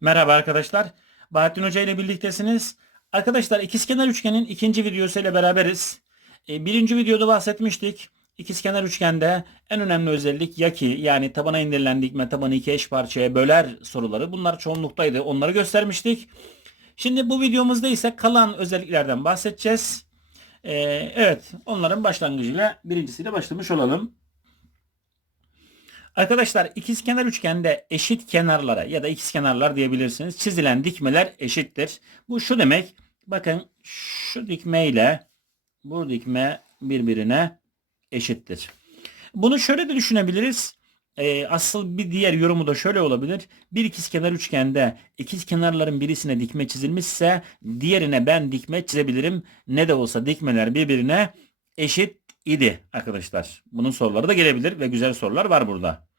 Merhaba arkadaşlar. Bahattin Hoca ile birliktesiniz. Arkadaşlar ikizkenar üçgenin ikinci videosu ile beraberiz. E, birinci videoda bahsetmiştik. İkizkenar üçgende en önemli özellik yaki yani tabana indirilen dikme tabanı iki eş parçaya böler soruları. Bunlar çoğunluktaydı. Onları göstermiştik. Şimdi bu videomuzda ise kalan özelliklerden bahsedeceğiz. E, evet onların başlangıcıyla birincisiyle başlamış olalım. Arkadaşlar ikizkenar üçgende eşit kenarlara ya da ikizkenarlar diyebilirsiniz. Çizilen dikmeler eşittir. Bu şu demek. Bakın şu dikme ile bu dikme birbirine eşittir. Bunu şöyle de düşünebiliriz. Ee, asıl bir diğer yorumu da şöyle olabilir. Bir ikizkenar üçgende ikizkenarların birisine dikme çizilmişse diğerine ben dikme çizebilirim. Ne de olsa dikmeler birbirine eşit idi arkadaşlar. Bunun soruları da gelebilir ve güzel sorular var burada.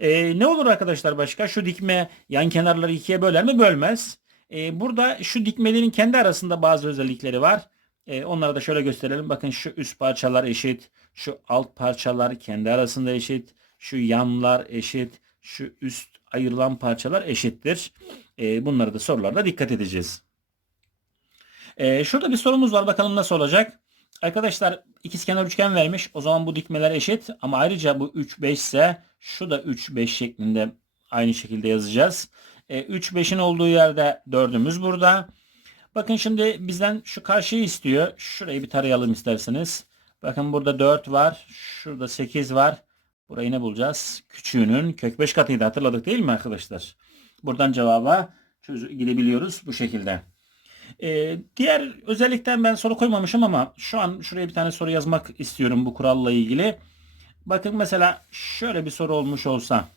Ee, ne olur arkadaşlar başka? Şu dikme yan kenarları ikiye böler mi? Bölmez. Ee, burada şu dikmelerin kendi arasında bazı özellikleri var. Ee, onları da şöyle gösterelim. Bakın şu üst parçalar eşit. Şu alt parçalar kendi arasında eşit. Şu yanlar eşit. Şu üst ayrılan parçalar eşittir. Ee, bunları da sorularda dikkat edeceğiz. Ee, şurada bir sorumuz var. Bakalım nasıl olacak? Arkadaşlar ikizkenar üçgen vermiş. O zaman bu dikmeler eşit. Ama ayrıca bu 3 5 ise şu da 3 5 şeklinde aynı şekilde yazacağız. E, 3 5'in olduğu yerde 4'ümüz burada. Bakın şimdi bizden şu karşıyı istiyor. Şurayı bir tarayalım isterseniz. Bakın burada 4 var. Şurada 8 var. Burayı ne bulacağız? Küçüğünün kök 5 katıydı hatırladık değil mi arkadaşlar? Buradan cevaba gidebiliyoruz bu şekilde. Ee, diğer özellikten ben soru koymamışım ama şu an şuraya bir tane soru yazmak istiyorum bu kuralla ilgili. Bakın mesela şöyle bir soru olmuş olsa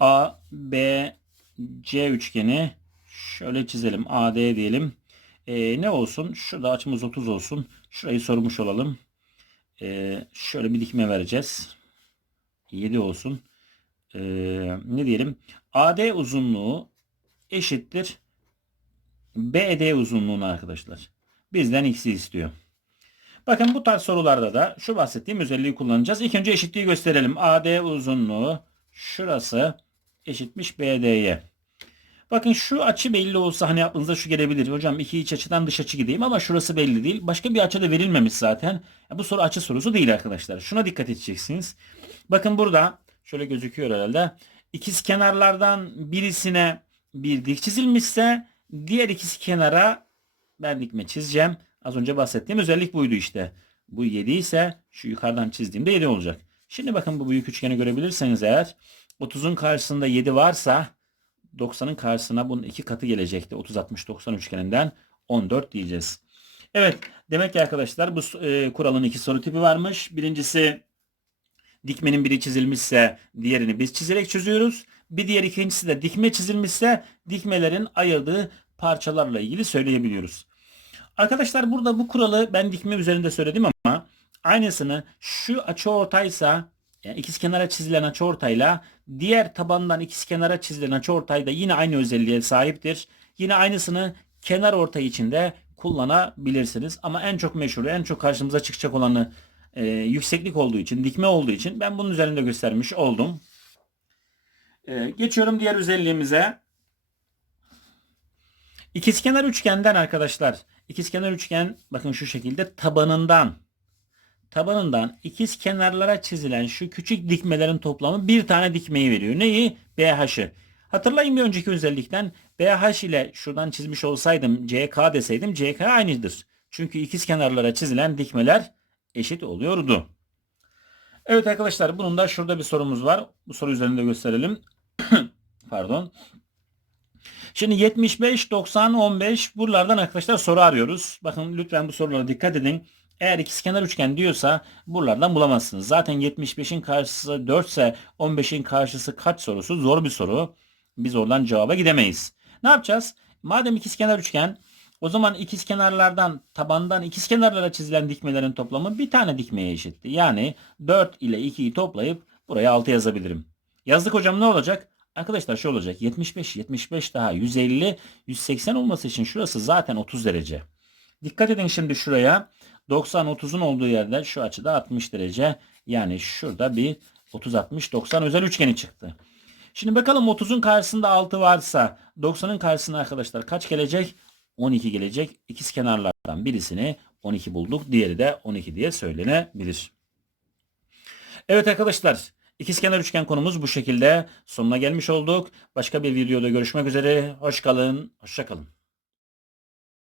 A, B, C üçgeni şöyle çizelim. AD diyelim. Ee, ne olsun? Şurada açımız 30 olsun. Şurayı sormuş olalım. Ee, şöyle bir dikme vereceğiz. 7 olsun. Ee, ne diyelim? AD uzunluğu eşittir BD uzunluğuna arkadaşlar. Bizden x'i istiyor. Bakın bu tarz sorularda da şu bahsettiğim özelliği kullanacağız. İlk önce eşitliği gösterelim. AD uzunluğu şurası eşitmiş BD'ye. Bakın şu açı belli olsa hani aklınıza şu gelebilir. Hocam iki iç açıdan dış açı gideyim ama şurası belli değil. Başka bir açı da verilmemiş zaten. Ya bu soru açı sorusu değil arkadaşlar. Şuna dikkat edeceksiniz. Bakın burada şöyle gözüküyor herhalde. İkiz kenarlardan birisine bir dik çizilmişse diğer ikisi kenara ben dikme çizeceğim. Az önce bahsettiğim özellik buydu işte. Bu 7 ise şu yukarıdan çizdiğimde 7 olacak. Şimdi bakın bu büyük üçgeni görebilirseniz eğer 30'un karşısında 7 varsa 90'ın karşısına bunun iki katı gelecekti. 30 60 90 üçgeninden 14 diyeceğiz. Evet demek ki arkadaşlar bu e, kuralın iki soru tipi varmış. Birincisi dikmenin biri çizilmişse diğerini biz çizerek çözüyoruz. Bir diğer ikincisi de dikme çizilmişse dikmelerin ayırdığı parçalarla ilgili söyleyebiliyoruz. Arkadaşlar burada bu kuralı ben dikme üzerinde söyledim ama aynısını şu açı ortaysa yani ikiz kenara çizilen açı ortayla diğer tabandan ikiz kenara çizilen açı ortay da yine aynı özelliğe sahiptir. Yine aynısını kenar ortay içinde kullanabilirsiniz. Ama en çok meşhur, en çok karşımıza çıkacak olanı e, yükseklik olduğu için, dikme olduğu için ben bunun üzerinde göstermiş oldum. E, geçiyorum diğer özelliğimize. İkizkenar üçgenden arkadaşlar. İkizkenar üçgen bakın şu şekilde tabanından tabanından ikiz kenarlara çizilen şu küçük dikmelerin toplamı bir tane dikmeyi veriyor. Neyi? BH'ı. Hatırlayın bir önceki özellikten BH ile şuradan çizmiş olsaydım CK deseydim CK aynıdır. Çünkü ikiz kenarlara çizilen dikmeler eşit oluyordu. Evet arkadaşlar bunun da şurada bir sorumuz var. Bu soru üzerinde gösterelim. Pardon. Şimdi 75, 90, 15 buralardan arkadaşlar soru arıyoruz. Bakın lütfen bu sorulara dikkat edin. Eğer ikizkenar üçgen diyorsa buralardan bulamazsınız. Zaten 75'in karşısı 4 ise 15'in karşısı kaç sorusu zor bir soru. Biz oradan cevaba gidemeyiz. Ne yapacağız? Madem ikizkenar üçgen o zaman ikizkenarlardan tabandan ikizkenarlara çizilen dikmelerin toplamı bir tane dikmeye eşitti. Yani 4 ile 2'yi toplayıp buraya 6 yazabilirim. Yazdık hocam ne olacak? Arkadaşlar şu olacak. 75, 75 daha 150, 180 olması için şurası zaten 30 derece. Dikkat edin şimdi şuraya. 90, 30'un olduğu yerde şu açıda 60 derece. Yani şurada bir 30, 60, 90 özel üçgeni çıktı. Şimdi bakalım 30'un karşısında 6 varsa 90'ın karşısına arkadaşlar kaç gelecek? 12 gelecek. İkiz kenarlardan birisini 12 bulduk. Diğeri de 12 diye söylenebilir. Evet arkadaşlar ikizkenar üçgen konumuz bu şekilde sonuna gelmiş olduk. Başka bir videoda görüşmek üzere. Hoş kalın. Hoşça kalın.